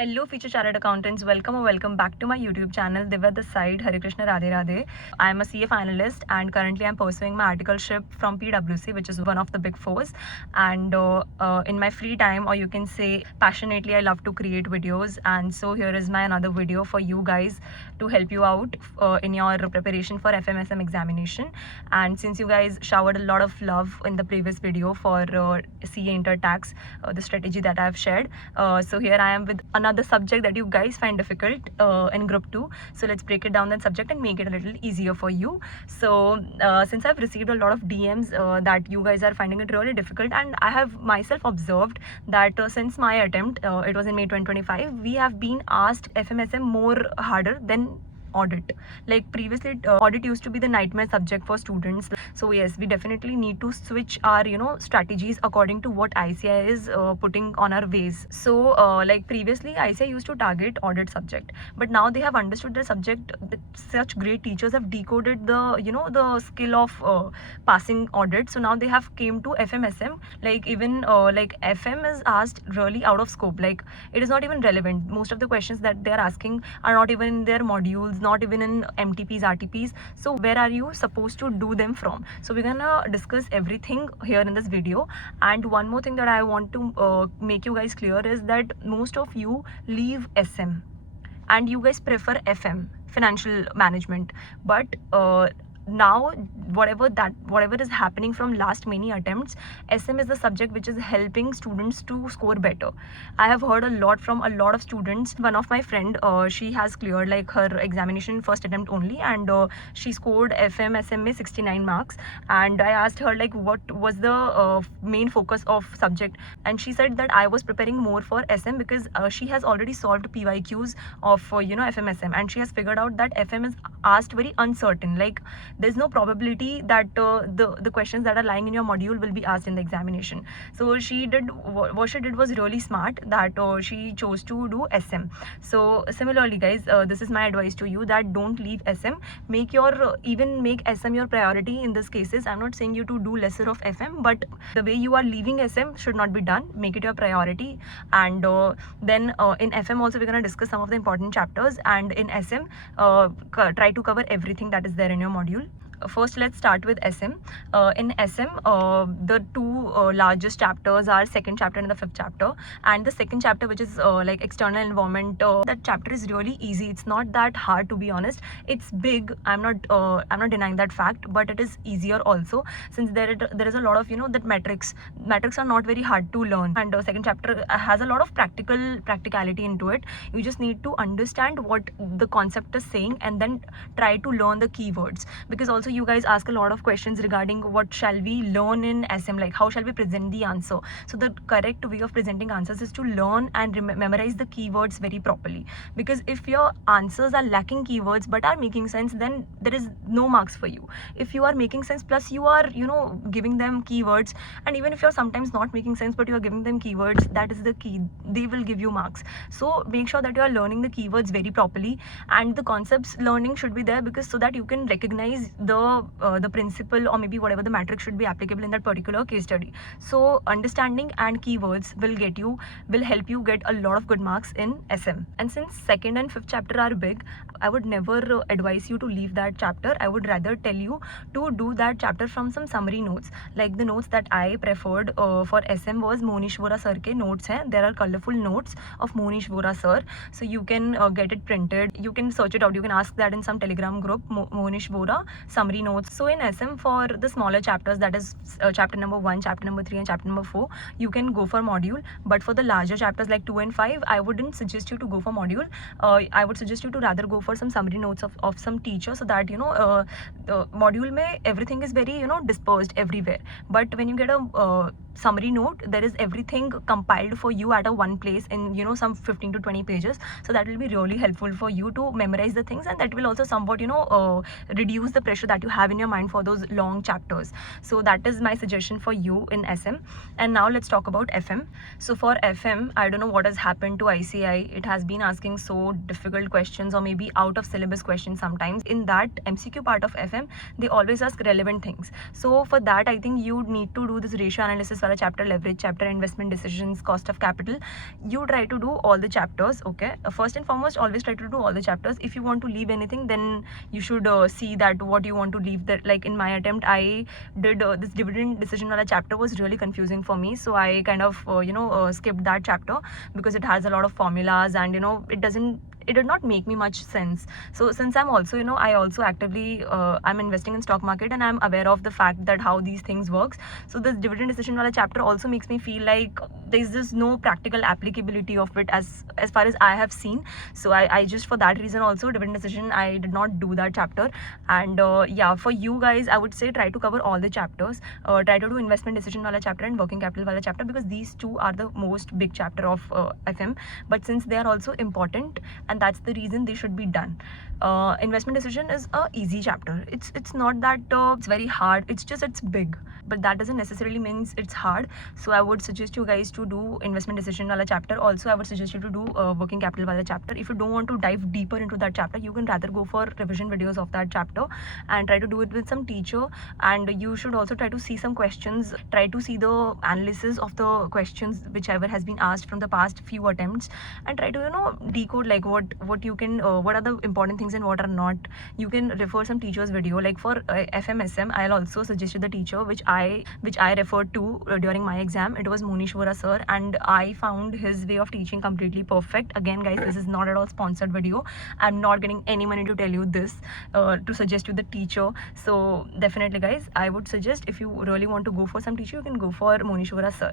Hello, future chartered accountants. Welcome or welcome back to my YouTube channel. Divya this side. Hare Krishna Radhe Radhe. I am a CA finalist and currently I'm pursuing my articleship from PwC, which is one of the big fours. And in my free time, or you can say passionately, I love to create videos. And so here is my another video for you guys to help you out in your preparation for FMSM examination. And since you guys showered a lot of love in the previous video for CA Intertax, the strategy that I've shared, so here I am with another subject that you guys find difficult in group 2. So let's break it down that subject and make it a little easier for you. So since I've received a lot of DMs that you guys are finding it really difficult, and I have myself observed that since my attempt, it was in May 2025, we have been asked FMSM more harder than audit. Like previously audit used to be the nightmare subject for students. So yes, we definitely need to switch our strategies according to what ICI is putting on our ways. So like previously ICI used to target audit subject, but now they have understood the subject. Such great teachers have decoded the the skill of passing audit. So now they have came to FMSM. Like even like FM is asked really out of scope. Like it is not even relevant. Most of the questions that they are asking are not even in their modules, not even in MTPs, RTPs. So where are you supposed to do them from? So we're gonna discuss everything here in this video. And one more thing that I want to make you guys clear is that most of you leave SM and you guys prefer FM, financial management. But now whatever is happening from last many attempts, SM is the subject which is helping students to score better. I have heard a lot from a lot of students. One of my friend, she has cleared like her examination first attempt only, and she scored FM SMA 69 marks. And I asked her like what was the main focus of subject, and she said that I was preparing more for SM because she has already solved PYQs of FMSM, and she has figured out that FM is asked very uncertain. Like there's no probability that the questions that are lying in your module will be asked in the examination. So she did what she did was really smart, that she chose to do SM. So similarly guys, this is my advice to you, that don't leave SM. Make your even make SM your priority in this cases. I'm not saying you to do lesser of FM, but the way you are leaving SM should not be done. Make it your priority. And then in FM also we're going to discuss some of the important chapters, and in SM try to cover everything that is there in your module. First, let's start with SM. In SM, the two largest chapters are second chapter and the fifth chapter. And the second chapter, which is like external environment, that chapter is really easy. It's not that hard, to be honest. It's big. I'm not denying that fact, but it is easier also, since there is a lot of that metrics. Metrics are not very hard to learn, and second chapter has a lot of practicality into it. You just need to understand what the concept is saying and then try to learn the keywords, because also you guys ask a lot of questions regarding what shall we learn in SM, like how shall we present the answer. So the correct way of presenting answers is to learn and memorize the keywords very properly, because if your answers are lacking keywords but are making sense, then there is no marks for you. If you are making sense plus you are giving them keywords, and even if you're sometimes not making sense but you are giving them keywords, that is the key, they will give you marks. So make sure that you are learning the keywords very properly, and the concepts learning should be there, because so that you can recognize the principle, or maybe whatever the matrix should be applicable in that particular case study. So understanding and keywords will help you get a lot of good marks in SM. And since second and fifth chapter are big, I would never advise you to leave that chapter. I would rather tell you to do that chapter from some summary notes. Like the notes that I preferred for SM was Monish Vora sir ke notes hai. There are colorful notes of Monish Vora sir, so you can get it printed, you can search it out, you can ask that in some Telegram group, Monish Vora summary notes. So in SM, for the smaller chapters, that is chapter number 1, chapter number 3 and chapter number 4, you can go for module. But for the larger chapters like 2 and 5, I wouldn't suggest you to go for module. I would suggest you to rather go for some summary notes of some teacher, so that the module mein everything is very dispersed everywhere. But when you get a summary note, there is everything compiled for you at a one place in some 15 to 20 pages. So that will be really helpful for you to memorize the things, and that will also somewhat reduce the pressure that you have in your mind for those long chapters. So that is my suggestion for you in SM. And now let's talk about FM. So for FM, I don't know what has happened to ICI. It has been asking so difficult questions, or maybe out of syllabus questions sometimes. In that MCQ part of FM, they always ask relevant things. So for that, I think you need to do this ratio analysis this wala chapter, leverage chapter, investment decisions, cost of capital, you try to do all the chapters. Okay, first and foremost, always try to do all the chapters. If you want to leave anything, then you should see that what you want to leave. That, like in my attempt, I did this dividend decision wala chapter was really confusing for me, so I kind of skipped that chapter because it has a lot of formulas, and it did not make me much sense. So since I'm also I also actively I'm investing in stock market, and I'm aware of the fact that how these things works. So this dividend decision wala chapter also makes me feel like there's just no practical applicability of it as far as I have seen. So I just, for that reason also, dividend decision, I did not do that chapter. And yeah, for you guys, I would say try to cover all the chapters. Try to do investment decision wala chapter and working capital wala chapter, because these two are the most big chapter of FM. But since they are also important, and that's the reason they should be done. Investment decision is a easy chapter. It's not that it's very hard. It's big, but that doesn't necessarily means it's hard. So I would suggest you guys to do investment decision wala chapter. Also, I would suggest you to do working capital wala chapter. If you don't want to dive deeper into that chapter, you can rather go for revision videos of that chapter and try to do it with some teacher. And you should also try to see some questions. Try to see the analysis of the questions whichever has been asked from the past few attempts, and try to decode like what you can what are the important things and what are not. You can refer some teachers video, like for FMSM, I'll also suggest you the teacher which I referred to during my exam. It was Monish Vora sir, and I found his way of teaching completely perfect. Again guys, this is not at all sponsored video. I'm not getting any money to tell you this, to suggest you the teacher. So definitely guys, I would suggest, if you really want to go for some teacher, you can go for Monish Vora sir.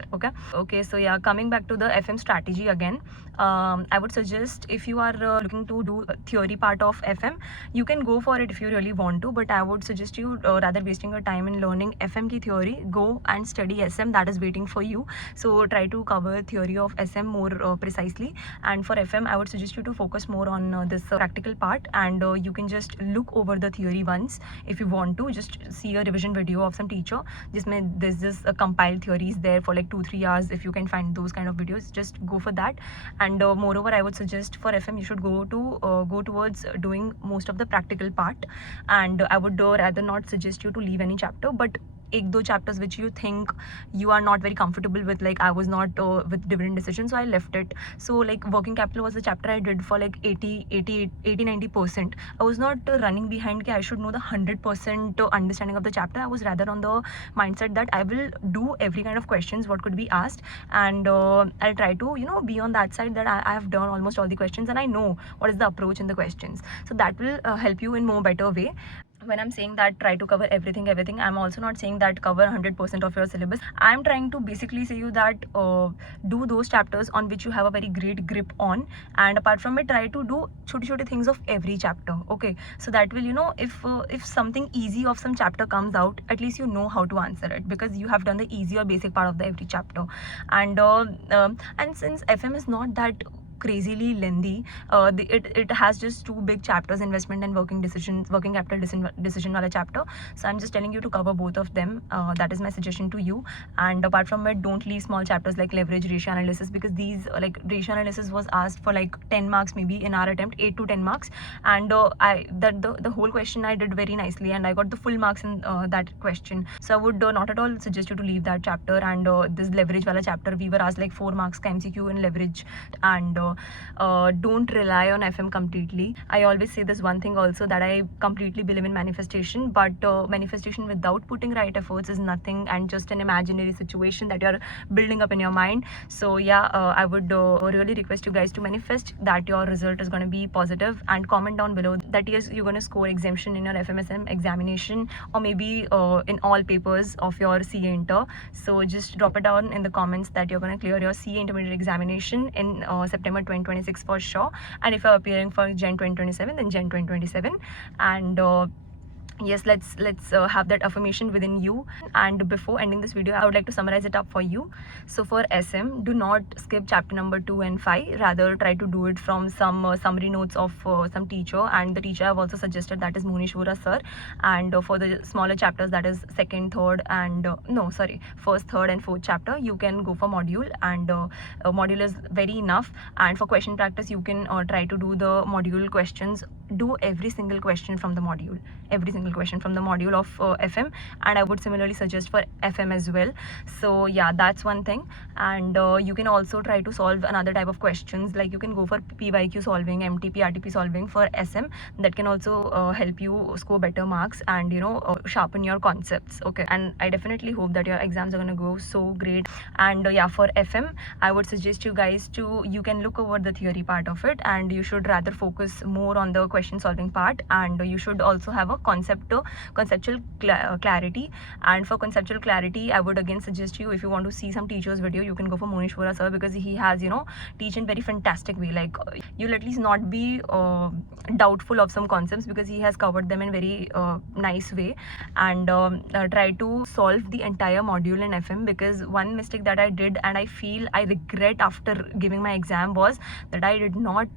Okay, so yeah, coming back to the FM strategy again, I would suggest, if you are looking to do a theory part of FM, you can go for it if you really want to. But I would suggest you, rather wasting your time in learning FM ki theory, go and study SM, that is waiting for you. So try to cover theory of SM more precisely. And for FM, I would suggest you to focus more on this practical part, and you can just look over the theory once. If you want to, just see a revision video of some teacher. There's this compiled theories there for like 2-3 hours. If you can find those kind of videos, just go for that. And moreover, I would suggest for FM, you should go towards doing most of the practical part. And I would rather not suggest you to leave any chapter, but 1-2 chapters which you think you are not very comfortable with, like I was not with dividend decision, so I left it. So like working capital was the chapter I did for like 80-90%. I was not running behind I should know the 100% understanding of the chapter. I was rather on the mindset that I will do every kind of questions what could be asked, and I'll try to be on that side that I have done almost all the questions and I know what is the approach in the questions. So that will help you in more better way. When I'm saying that try to cover everything, I'm also not saying that cover 100% of your syllabus. I'm trying to basically say you that do those chapters on which you have a very great grip on, and apart from it, try to do छोटे things of every chapter. Okay, so that will if something easy of some chapter comes out, at least you know how to answer it, because you have done the easy or basic part of the every chapter. And since FM is not that crazily lengthy, it has just 2 big chapters, investment and working capital decision wala chapter. So I'm just telling you to cover both of them. That is my suggestion to you. And apart from it, don't leave small chapters like leverage, ratio analysis, because these like ratio analysis was asked for like 10 marks maybe in our attempt, 8 to 10 marks, and the whole question I did very nicely, and I got the full marks in that question. So I would not at all suggest you to leave that chapter. And this leverage wala chapter, we were asked like 4 marks ka MCQ in leverage. And don't rely on FM completely. I always say this one thing also, that I completely believe in manifestation, but manifestation without putting right efforts is nothing, and just an imaginary situation that you're building up in your mind. So yeah, I would really request you guys to manifest that your result is going to be positive, and comment down below that yes, you're going to score exemption in your FMSM examination, or maybe in all papers of your CA Inter. So just drop it down in the comments that you're going to clear your CA Intermediate examination in September 2026 for sure. And if you're appearing for Gen 2027, then Gen 2027. And yes, let's have that affirmation within you. And before ending this video, I would like to summarize it up for you. So for SM, do not skip chapter number 2 and 5. Rather try to do it from some summary notes of some teacher, and the teacher I've also suggested, that is Monish Vora sir. And for the smaller chapters, that is second, third, and first, third and fourth chapter, you can go for module, and module is very enough. And for question practice, you can try to do the module questions do every single question from the module, of FM, and I would similarly suggest for FM as well. So yeah, that's one thing. And you can also try to solve another type of questions, like you can go for PYQ solving, MTP, RTP solving for SM. That can also help you score better marks and sharpen your concepts. Okay, and I definitely hope that your exams are going to go so great. And yeah, for FM, I would suggest you guys to, you can look over the theory part of it, and you should rather focus more on the question solving part, and you should also have a conceptual clarity. And for conceptual clarity, I would again suggest you, if you want to see some teachers video, you can go for Monish Vora sir, because he has teach in very fantastic way. Like you'll at least not be doubtful of some concepts, because he has covered them in very nice way. And try to solve the entire module in FM, because one mistake that I did, and I feel I regret after giving my exam, was that I did not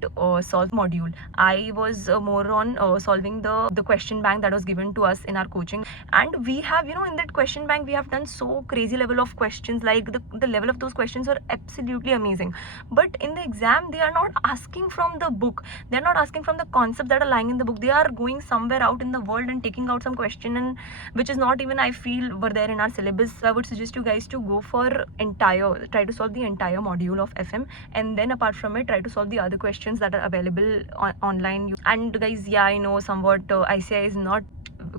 solve module. I was more on solving the question bank that was given to us in our coaching. And we have, in that question bank, we have done so crazy level of questions. Like the level of those questions are absolutely amazing. But in the exam, they are not asking from the book. They are not asking from the concepts that are lying in the book. They are going somewhere out in the world and taking out some question, and which is not even, I feel, were there in our syllabus. So I would suggest you guys to go for try to solve the entire module of FM, and then apart from it, try to solve the other questions that are available online. And guys, yeah, I know somewhat ICI is not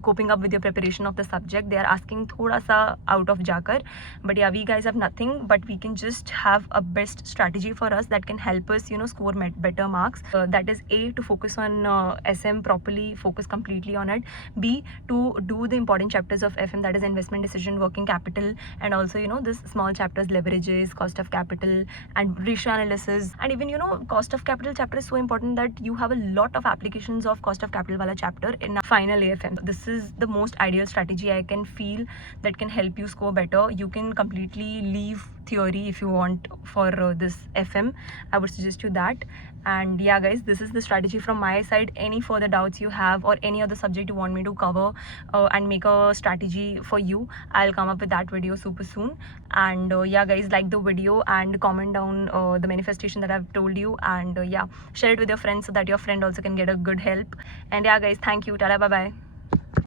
coping up with your preparation of the subject. They are asking thoda sa out of jakar, but yeah, we guys have nothing, but we can just have a best strategy for us that can help us score better marks. That is A, to focus on SM properly, focus completely on it. B, to do the important chapters of FM, that is investment decision, working capital, and also this small chapters, leverages, cost of capital, and ratio analysis. And even cost of capital chapter is so important that you have a lot of applications of cost of capital wala chapter in final AFM. This is the most ideal strategy I can feel that can help you score better. You can completely leave theory if you want for this FM. I would suggest you that. And yeah guys, this is the strategy from my side. Any further doubts you have, or any other subject you want me to cover and make a strategy for you, I'll come up with that video super soon. And yeah guys, like the video and comment down the manifestation that I've told you. And yeah, share it with your friends so that your friend also can get a good help. And yeah guys, thank you. Tada, bye bye.